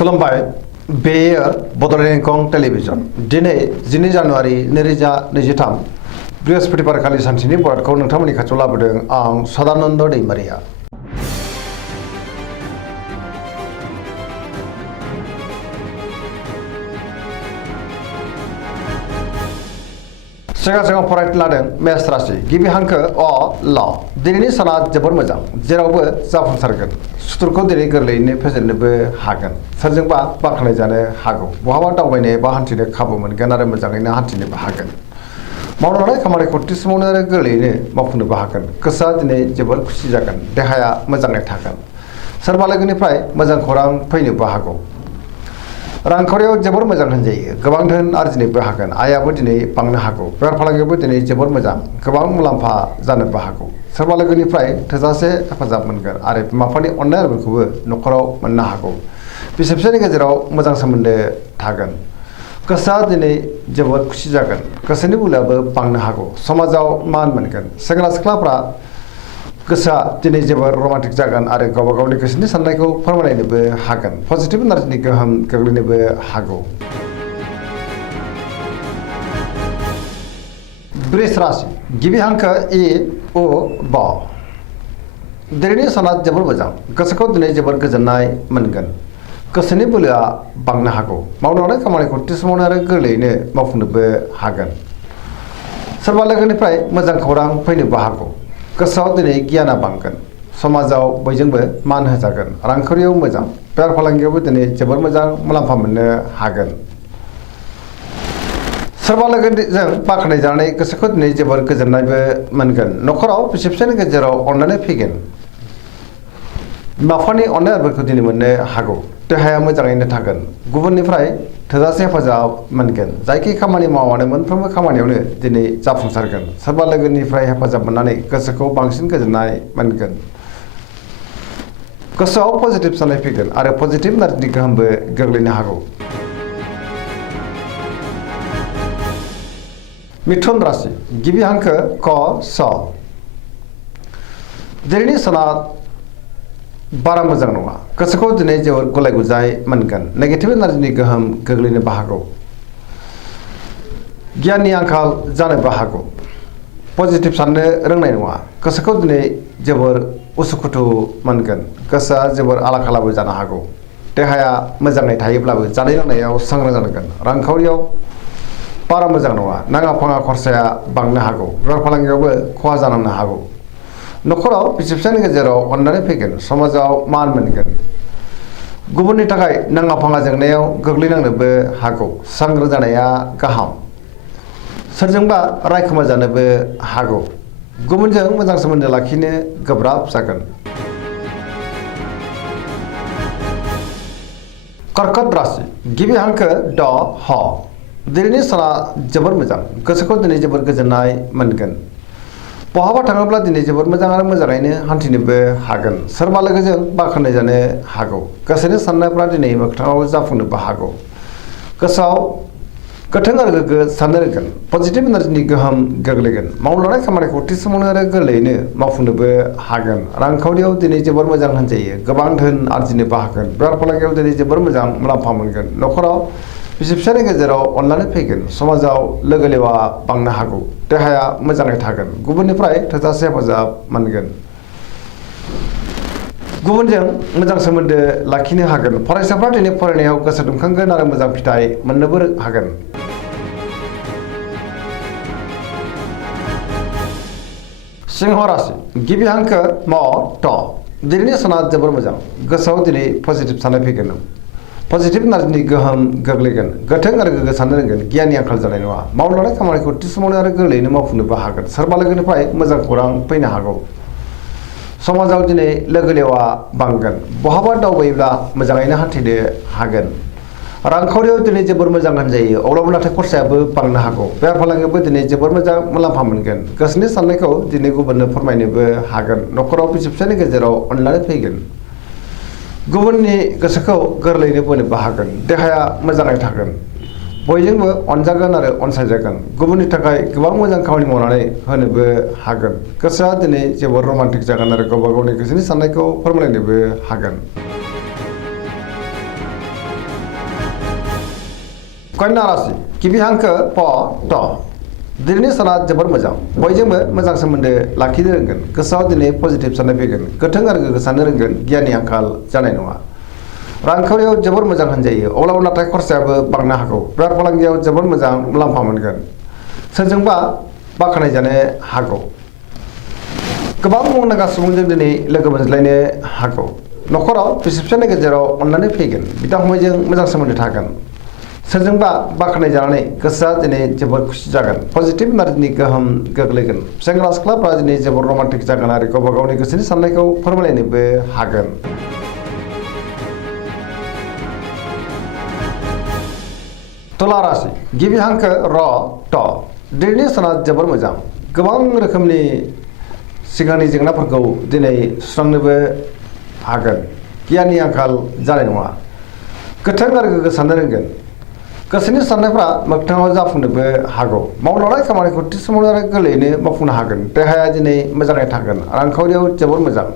खुलुमबाय बेयो बड'लेण्ड इंखं टेलिभिजन दिनै 12 जानुवारि 2023 बृहस्पतिबारखालि सानसेनि बरादखौ नोंथांमोननि खाथियाव लाबोदों आं सदानन्द दैमारिया। सिगां फरायनो लादों मेष राशि गिबि हांखो अ ल दिनैनि साना जोबोर मोजां जेरावबो जाफुंसारगोन सुथुरखौ दिनै गोरलैयैनो फेजेननोबो हागोन सोरजोंबा बाख्नाय जानो हागौ बहाबा दावबायनो एबा हान्थिनो खाबु मोनगोन आरो मोजाङैनो हान्थिनोबो हागोन मावनो लानाय खामानिखौ थि समावनो आरो गोरलैयैनो मावफुंनोबो हागोन गोसोआ दिनै जोबोर खुसि जागोन देहाया मोजाङै थागोन सोरबा लोगोनिफ्राय मोजां खौरां फैनोबो हागौ रांखावरियाव जोबोर मोजां होनजायो गोबां धोन आरजिनोबो हागोन आयाबो दिनै बांनो हागौ बेफार फालांगियावबो दिनै जोबोर मोजां गोबां मुलाम्फा जानोबो हागौ सोरबा लोगोनिफ्राय थोजासे हेफाजाब मोनगोन आरो बिमा बिफानि अननाय आरिफोरखौबो न'खराव मोननो हागौ बिसि फिसायनि गेजेराव मोजां सोमोन्दो थागोन गोसोआ दिनै जोबोर खुसि जागोन गोसोनि बोलोआबो बांनो हागौ समाजाव मान मोनगोन सेंग्रा सिख्लाफ्रा गोसोआ दिनै जोबोर रमान्टिक जागोन आरो गावबा गावनि गोसोनि साननायखौ फोरमायनोबो हागोन पजिटिभ एनार्जिनि गोहोम गोग्लैनोबो हागौ। वृष राशि गिबि हांखो इ उ ब दिनैनि साना जोबोर मोजां गोसोखौ दिनै जोबोर गोजोननाय मोनगोन गोसोनि बोलोआ बांनो हागौ मावनो लानाय खामानिखौ थि समावनो आरो गोरलैयैनो मावफुंनोबो हागोन सोरबा लोगोनिफ्राय मोजां खौरां फैनोबो हागौ गोसोआव दिनै गियाना बांगोन समाजाव बयजोंबो मान होजागोन रांखावरियाव मोजां बेफार फालांगियावबो दिनै जोबोर मोजां मुलाम्फा मोननो हागोन सोरबा लोगोजों बाख्नाय जानानै गोसोखौ दिनै जोबोर गोजोननायबो मोनगोन न'खराव बिसि फिसायनि गेजेराव अननानै फैगोन बिमा बिफानि अननाय आरिफोरखौ दिनै मोननो हागौ देहाया मोजाङैनो थागोन गुबुननिफ्राय थोजासे हेफाजाब मोनगोन जायखि खामानि मावानो मोनफ्रोमबो खामानियावनो दिनै जाफुंसारगोन सोरबा लोगोनिफ्राय हेफाजाब मोननानै गोसोखौ बांसिन गोजोननाय मोनगोन गोसोआव पजिटिभ साननाय फैगोन आरो पजिटिभ एनार्जिनि गोहोमबो गोग्लैनो हागौ। मिथुन राशि गिबि हांखो क स दिनैनि साना बारा मोजां नङा गोसोखौ दिनै जोबोर गुलाय गुजाय मोनगोन नेगेटिभ एनार्जिनि गोहोम गोग्लैनोबो हागौ गियाननि आंखाल जानोबो हागौ पजिटिभ साननो रोंनाय नङा गोसोखौ दिनै जोबोर उसुखुथु मोनगोन गोसोआ जोबोर आला खालाबो जानो हागौ देहाया मोजाङै थायोब्लाबो जानाय लोंनायाव सांग्रां जानांगोन रांखावरियाव बारा मोजां नङा नाङा फाङा खरसाया बांनो हागौ बेफार फालांगियावबो खहा जानांनो हागौ न'खराव बिसि फिसायनि गेजेराव अननानै फैगोन समाजाव मान मोनगोन गुबुननि थाखाय नाङा फाङा जेंनायाव गोग्लैनांनोबो हागौ सांग्रां जानाया गाहाम सोरजोंबा रायखोमा जानोबो हागौ गुबुनजों मोजां सोमोन्दो लाखिनो गोब्राब जागोन। कर्कट राशि गिबि हांखो ड ह दिनैनि साना जोबोर मोजां गोसोखौ दिनै जोबोर गोजोननाय मोनगोन बहाबा थाङोब्ला दिनै जोबोर मोजां आरो मोजाङैनो हान्थिनोबो हागोन सोरबा लोगोजों बाख्नाय जानो हागौ गोसोनि साननायफ्रा दिनै मोगथाङाव जाफुंनोबो हागौ गोसोआव गोथों आरो गोग्गो साननो रोंगोन पजिटिभ एनार्जिनि गोहोम गोग्लैगोन मावनो लानाय खामानिखौ थि समावनो आरो गोरलैयैनो मावफुंनोबो हागोन रांखावरियाव दिनै जोबोर मोजां होनजायो गोबां धोन आरजिनोबो हागोन बेफार फालांगियाव दिनै जोबोर मोजां मुलाम्फा मोनगोन न'खराव बिसि फिसायनि गेजेराव अननानै फैगोन समाजाव लोगो लेवा बांनो हागौ देहाया मोजाङै थागोन गुबुननिफ्राय थोजासे हेफाजाब मोनगोन गुबुनजों मोजां सोमोन्दो लाखिनो हागोन फरायसाफ्रा दिनै फरायनायाव गोसो दुंखांगोन आरो मोजां फिथाइ मोननोबो हागोन। सिंह राशि गिबि हांखो म ट दिनैनि साना जोबोर मोजां गोसोआव दिनै पजिटिभ साननाय फैगोन पजिटिभ एनार्जिनि गोहोम गोग्लैगोन गोथों आरो गोग्गो साननो रोंगोन गियाननि आंखाल जानाय नङा मावनो लानाय खामानिखौ थि समावनो आरो गोरलैयैनो मावफुंनोबो हागोन सोरबा लोगोनिफ्राय मोजां खौरां फैनो हागौ समाजाव दिनै लोगो लेवा बांगोन बहाबा दावबायोब्ला मोजाङैनो हान्थिनो हागोन रांखावरियाव दिनै जोबोर मोजां होनजायो अब्लाबो नाथाय खरसायाबो बांनो हागौ बेफार फालांगियावबो दिनै जोबोर मोजां मुलाम्फा मोनगोन गोसोनि साननायखौ दिनै गुबुननो फोरमायनोबो हागोन न'खराव बिसि फिसायनि गेजेराव अननानै फैगोन गुबुननि गोसोखौ गोरलैयैनो बोनोबो हागोन देहाया मोजाङै थागोन बयजोंबो अनजागोन आरो अनसायजागोन गुबुननि थाखाय गोबां मोजां खामानि मावनानै होनोबो हागोन गोसोआ दिनै जोबोर रमान्टिक जागोन आरो गावबा गावनि गोसोनि साननायखौ फोरमायनोबो हागोन। कन्या राशि गिबि हांखो प ट दिनैनि साना जोबोर मोजां बयजोंबो मोजां सोमोन्दो लाखिनो रोंगोन गोसोआव दिनै पजिटिभ साननाय फैगोन गोथों आरो गोग्गो साननो रोंगोन गियाननि आंखाल जानाय नङा रांखावरियाव जोबोर मोजां होनजायो अब्लाबो नाथाय खरसायाबो बांनो हागौ बेफार फालांगियाव जोबोर मोजां मुलाम्फा मोनगोन सोरजोंबा बाख्नाय जानो हागौ गोबां मुंदांखा सुबुंजों दिनै लोगो मोनज्लायनो हागौ न'खराव बिसि फिसायनि गेजेराव अननानै फैगोन बिदा फंबायजों मोजां सोमोन्दो थागोन सोरजोंबा बाख्नाय जानानै गोसोआ दिनै जोबोर खुसि जागोन पजिटिभ एनार्जिनि गोहोम गोग्लैगोन सेंग्रा सिख्लाफ्रा दिनै जोबोर रमान्टिक जागोन आरो गावबा गावनि गोसोनि साननायखौ फोरमायलायनोबो हागोन तुला राशि गिबि हांखो र ट दिनैनि साना जोबोर मोजां गोबां रोखोमनि सिगांनि जेंनाफोरखौ दिनै सुस्रांनोबो हागोन गियाननि आंखाल जानाय नङा गोथों आरो गोग्गो साननो रोंगोन गोसोनि साननायफ्रा मोगथाङाव जाफुंनोबो हागौ मावनो लानाय खामानिखौ थि समावनो आरो गोरलैयैनो मावफुंनो हागोन देहाया दिनै मोजाङै थागोन रांखावरियाव जोबोर मोजां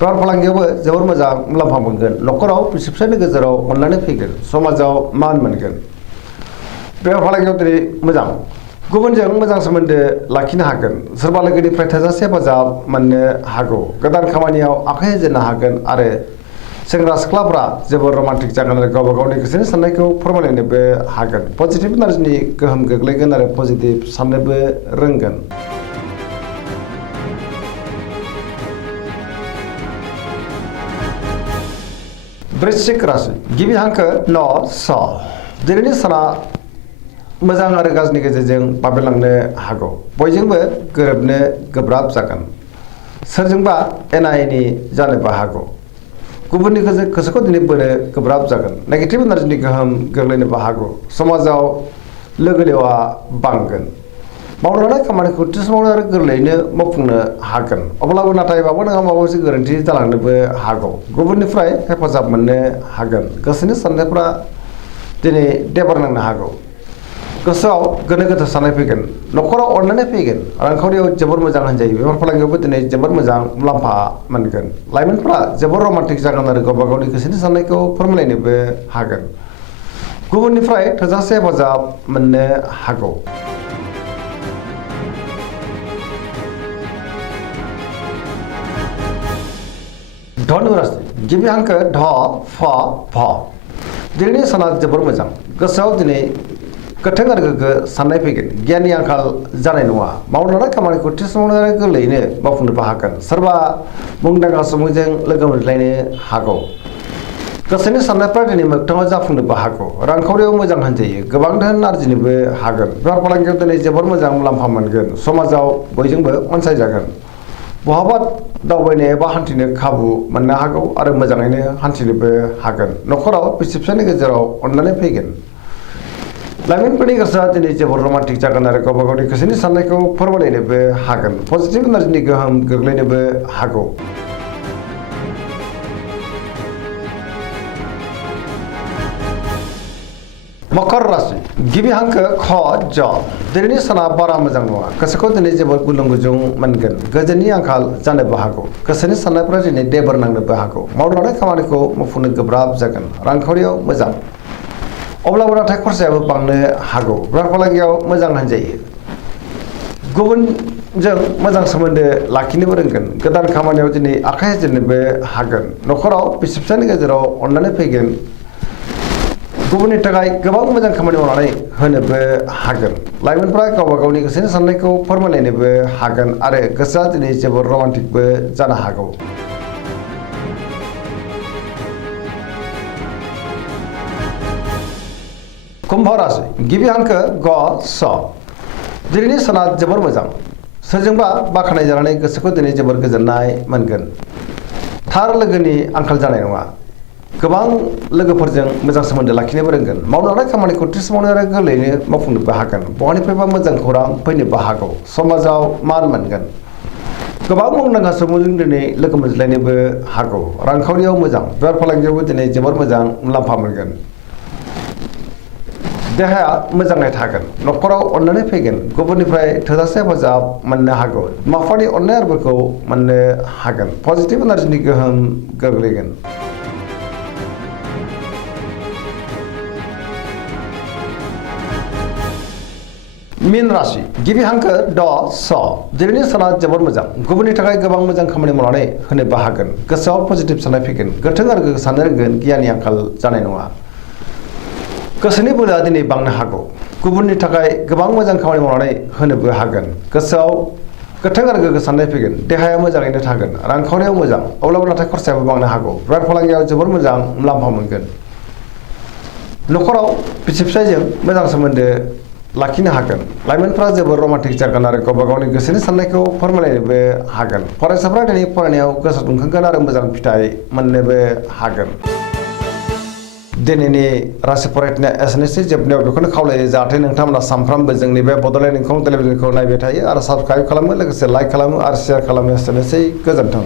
बेफार फालांगियावबो जोबोर मोजां मुलाम्फा मोनगोन न'खराव बिसि फिसायनि गेजेराव अनलायनाय फैगोन समाजाव मान मोनगोन बेफार फालांगियाव दिनै मोजां गुबुनजों मोजां सोमोन्दो लाखिनो हागोन सोरबा लोगोनिफ्राय थोजासे हेफाजाब मोननो हागौ गोदान खामानियाव आखाइ होजेननो हागोन आरो सेंग्रा सिख्लाफ्रा जोबोर रमान्टिक जागोन आरो गावबा गावनि गोसोनि साननायखौ फोरमायलायनोबो हागोन पजिटिभ एनार्जिनि गोहोम गोग्लैगोन आरो पजिटिभ साननोबो रोंगोन वृश्चिक राशि गिबि हांखो न स दिनैनि साना मोजां आरो गाज्रिनि गेजेरजों बाबेरलांनो हागौ बयजोंबो गोरोबनो गोब्राब जागोन सोरजोंबा एना एनि जानोबो हागौ गुबुननि गोसोखौ दिनै बोनो गोब्राब जागोन नेगेटिभ एनार्जिनि गोहोम गोग्लैनोबो हागौ समाजाव लोगो लेवा बांगोन मावनो लानाय खामानिखौ थि समावनो आरो गोरलैयैनो मावफुंनो हागोन अब्लाबो नाथाय माबा नङा माबा मोनसे गोरोन्थि जालांनोबो हागौ गुबुननिफ्राय हेफाजाब मोननो हागोन गोसोनि साननायफ्रा दिनै देबार नांनो हागौ गोसोआव गोनो गोथो साननाय फैगोन न'खराव अननानै फैगोन रांखावरियाव जोबोर मोजां होनजायो बेफार फालांगियावबो दिनै जोबोर मोजां मुलाम्फा मोनगोन लाइमोनफ्रा जोबोर रमान्टिक जागोन आरो गावबा गावनि गोसोनि साननायखौ फोरमायलायनोबो हागोन गुबुननिफ्राय थोजासे हेफाजाब मोननो हागौ धनु राशि गिबि हांखो ध फ भ दिनैनि साना जोबोर मोजां गोसोआव दिनै गोथों आरो गोग्गो साननाय फैगोन गियाननि आंखाल जानाय नङा मावनो लानाय खामानिखौ थि समावनो आरो गोरलैयैनो मावफुंनोबो हागोन सोरबा मुंदांखा सुबुंजों लोगो मोनज्लायनो हागौ गोसोनि साननायफ्रा दिनै मोगथाङाव जाफुंनोबो हागौ रांखावरियाव मोजां होनजायो गोबां धोन आरजिनोबो हागोन बेफार फालांगियाव दिनै जोबोर मोजां मुलाम्फा मोनगोन समाजाव बयजोंबो अनसायजागोन बहाबा दावबायनो एबा हान्थिनो खाबु मोननो हागौ आरो मोजाङैनो हान्थिनोबो हागोन न'खराव बिसि फिसायनि गेजेराव अननानै फैगोन लाइमोनफोरनि गोसोआ दिनै जोबोर रमान्टिक जागोन आरो गावबा गावनि गोसोनि साननायखौ फोरमायलायनोबो हागोन पजिटिभ एनार्जिनि गोहोम गोग्लैनोबो हागौ मकर राशि गिबि हांखो ख ज दिनैनि साना बारा मोजां नङा गोसोखौ दिनै जोबोर गुलुं गुजुं मोनगोन गोजोननि आंखाल जानोबो हागौ गोसोनि साननायफ्रा दिनै देबार नांनोबो हागौ मावनो लानाय खामानिखौ मावफुंनो गोब्राब जागोन रांखावरियाव मोजां अब्लाबो नाथाय खरसायाबो बांनो हागौ बेफार फालांगियाव मोजां होनजायो गुबुनजों मोजां सोमोन्दो लाखिनोबो रोंगोन गोदान खामानियाव दिनै आखाइ होजेननोबो हागोन न'खराव बिसि फिसायनि गेजेराव अननानै फैगोन गुबुननि थाखाय गोबां मोजां खामानि मावनानै होनोबो हागोन लाइमोनफ्रा गावबा गावनि गोसोनि साननायखौ फोरमायलायनोबो हागोन आरो गोसोआ दिनै जोबोर रमान्टिकबो जानो हागौ कुम्भ राशि गिबि हांखो ग स दिनैनि साना जोबोर मोजां सोरजोंबा बाख्नाय जानानै गोसोखौ दिनै जोबोर गोजोननाय मोनगोन थार लोगोनि आंखाल जानाय नङा गोबां लोगोफोरजों मोजां सोमोन्दो लाखिनोबो रोंगोन मावनो लानाय खामानिखौ थि समावनो आरो गोरलैयैनो मावफुंनोबो हागोन बहानिफ्रायबा मोजां खौरां फैनोबो हागौ समाजाव मान मोनगोन गोबां मुंदांखा सुबुंजों दिनै लोगो मोनज्लायनोबो हागौ रांखावरियाव मोजां बेफार फालांगियावबो दिनै जोबोर मोजां मुलाम्फा मोनगोन देहाया मोजाङै थागोन न'खराव अननानै फैगोन गुबुननिफ्राय थोजासे हेफाजाब मोननो हागौ बिमा बिफानि अननाय आरोफोरखौ मोननो हागोन पजिटिभ एनार्जिनि गोहोम गोग्लैगोन मीन राशि गिबि हांखो ड स दिनैनि साना जोबोर मोजां गुबुननि थाखाय गोबां मोजां खामानि मावनानै होनोबो हागोन गोसोआव पजिटिभ साननाय फैगोन गोथों आरो गोग्गो साननो रोंगोन गियाननि आंखाल जानाय नङा गोसोनि बोलोआ दिनै बांनो हागौ गुबुननि थाखाय गोबां मोजां खामानि मावनानै होनोबो हागोन गोसोआव गोथों आरो गोग्गो साननाय फैगोन देहाया मोजाङैनो थागोन रांखावरियाव मोजां अब्लाबो नाथाय खरसायाबो बांनो हागौ बेफार फालांगियाव जोबोर मोजां मुलाम्फा मोनगोन न'खराव बिसि फिसायजों मोजां सोमोन्दो लाखिनो हागोन लाइमोनफ्रा जोबोर रमान्टिक जागोन आरो गावबा गावनि गोसोनि साननायखौ फोरमायलायनोबो हागोन फरायसाफ्रा दिनै फरायनायाव गोसो दुंखांगोन आरो मोजां फिथाइ मोननोबो हागोन दिनैनि राशि फरायनाया एसेनोसै जोबनायाव बेखौनो खावलायो जाहाथे नोंथांमोना सानफ्रामबो जोंनि बे बड'लेण्ड इंखं टेलिभिजनखौ नायबाय थायो आरो साबस्क्राइब खालामो लोगोसे लाइक खालामो आरो शेयार खालामो एसेनोसै गोजोन्थों।